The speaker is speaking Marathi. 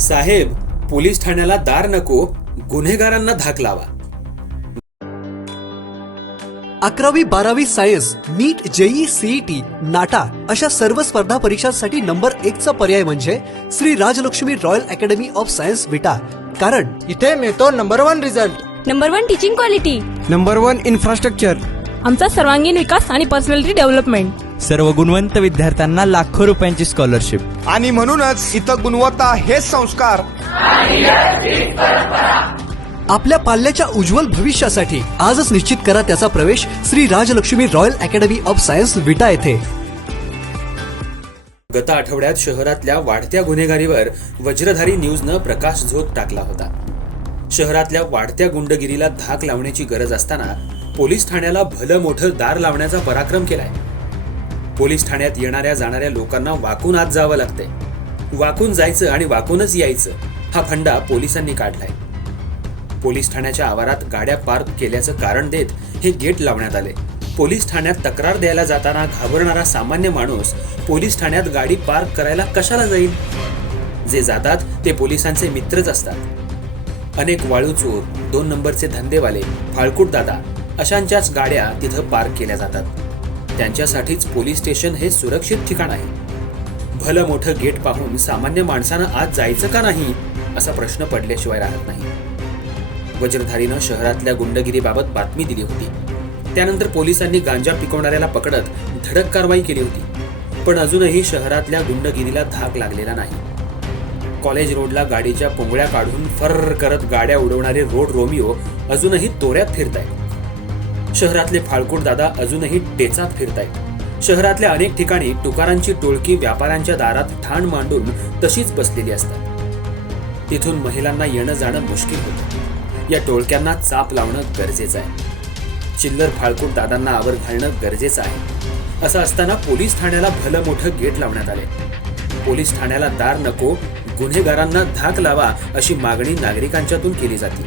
साहेब पोलीस ठाण्याला दार नको गुन्हेगारांना धाक लावा. अकरावी बारावी science NEET JEE CET NATA अशा सर्व स्पर्धा परीक्षांसाठी नंबर एक चा पर्याय म्हणजे Shri Rajlakshmi royal academy of science Vita. कारण इथे मिळतो number one result. Number one teaching quality. Number one infrastructure. आमचा सर्वांगीण विकास आणि पर्सनॅलिटी डेव्हलपमेंट. सर्व गुणवंत विद्यार्थ्यांना लाखो रुपयांची स्कॉलरशिप आणि म्हणूनच इथं गुणवत्ता हेच संस्कार. आपल्या पाल्याच्या उज्ज्वल भविष्यासाठी आजच निश्चित करा त्याचा प्रवेश Shri Rajlakshmi royal academy of science Vita येथे. गत आठवड्यात शहरातल्या वाढत्या गुन्हेगारीवर वज्रधारी न्यूजनं प्रकाश झोत टाकला होता. शहरातल्या वाढत्या गुंडगिरीला धाक लावण्याची गरज असताना पोलीस ठाण्याला भलं मोठं दार लावण्याचा पराक्रम केलाय. पोलीस ठाण्यात येणाऱ्या जाणाऱ्या लोकांना वाकून आत जावं लागतंय. वाकून जायचं आणि वाकूनच यायचं हा फंडा पोलिसांनी काढलाय. पोलीस ठाण्याच्या आवारात गाड्या पार्क केल्याचं कारण देत हे गेट लावण्यात आले. पोलीस ठाण्यात तक्रार द्यायला जाताना घाबरणारा सामान्य माणूस पोलीस ठाण्यात गाडी पार्क करायला कशाला जाईल? जे जातात ते पोलिसांचे मित्रच असतात. अनेक वाळू चोर दोन नंबरचे धंदेवाले फाळकूट दादा अशांच्याच गाड्या तिथं पार्क केल्या जातात. त्यांच्यासाठीच पोलीस स्टेशन हे सुरक्षित ठिकाण आहे. भलं मोठं गेट पाहून सामान्य माणसानं आत जायचं का नाही असा प्रश्न पडल्याशिवाय राहत नाही. वज्रधारीनं शहरातल्या गुंडगिरीबाबत बातमी दिली होती. त्यानंतर पोलिसांनी गांजा पिकवणाऱ्याला पकडत धडक कारवाई केली होती. पण अजूनही शहरातल्या गुंडगिरीला धाक लागलेला नाही. कॉलेज रोडला गाडीच्या पोंगळ्या काढून फर्र करत गाड्या उडवणारे रोड रोमिओ अजूनही तोऱ्यात फिरतायत. शहरातले फाळकूट दादा अजूनही टेचात फिरतायत. शहरातल्या अनेक ठिकाणी टुकारांची टोळकी व्यापाऱ्यांच्या दारात ठाण मांडून तशीच बसलेली असतात. तिथून महिलांना येणं जाणं मुश्किल होतं. या टोळक्यांना चाप लावणं गरजेचं आहे. चिल्लर फाळकूट दादांना आवर घालणं गरजेचं आहे. असं असताना पोलीस ठाण्याला भलं मोठं गेट लावण्यात आले पोलीस ठाण्याला दार नको गुन्हेगारांना धाक लावा अशी मागणी नागरिकांच्यातून केली जाते